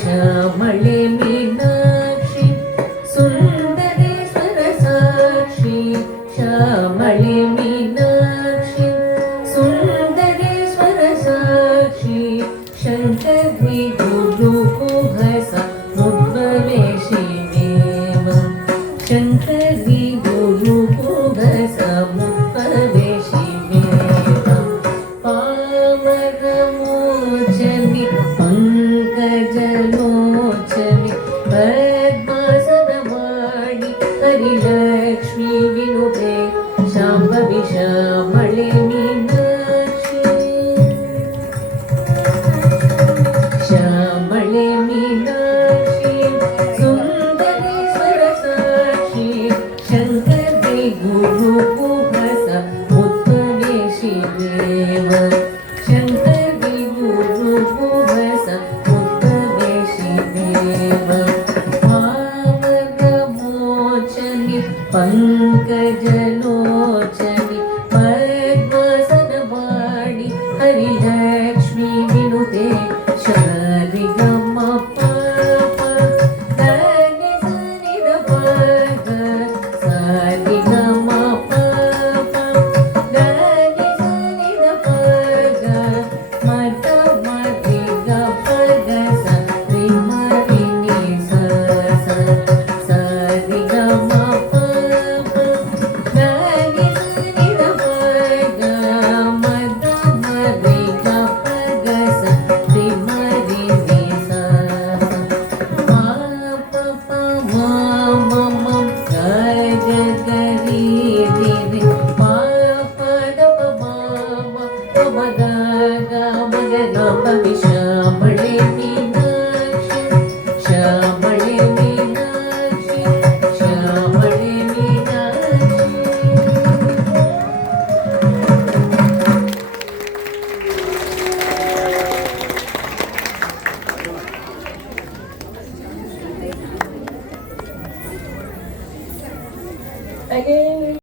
ಶ್ಯಾಮಳೆ ಮೀನಾಕ್ಷಿ ಸುಂದರೇಶ್ವರ ಸಾಕ್ಷಿ ಶ್ಯಾಮಳೆ ಮೀನಾಕ್ಷಿ ಸುಂದರೇಶ್ವರ ಸಾಕ್ಷಿ ಶಂಕರಿ ಗುರು ಕುಹಸ ಮುದ್ಭವೇಶಿ ದೇವ ಶಂಕರಿ ಗುರು ಕುಹಸ ಮುದ್ಭವೇಶಿ ದೇವ ಪಾವನಮೋಚನಿ पंकजलोचने पद्मासनवाणी हरिलक्ष्मी विनुते शाम्भवी श्यामळे मीनाक्षी श्यामळे मीनाक्षी सुन्दरेश्वर साक्षी शङ्करी गुरु कुहस मुद्भवेशि देव शङ्करी गुरु कुहस पंकजलोचनि पद्मासनवाणी हरिलक्ष्मी विनुते शारिगम पाप దని సనిద పగ సారిగమ పాప దని సనిద పగ మత మతి గ పగ సరి మరి ని స సారిగమ श्यामळे मीनाक्षी श्यामळे मीनाक्षी श्यामळे मीनाक्षी. Again.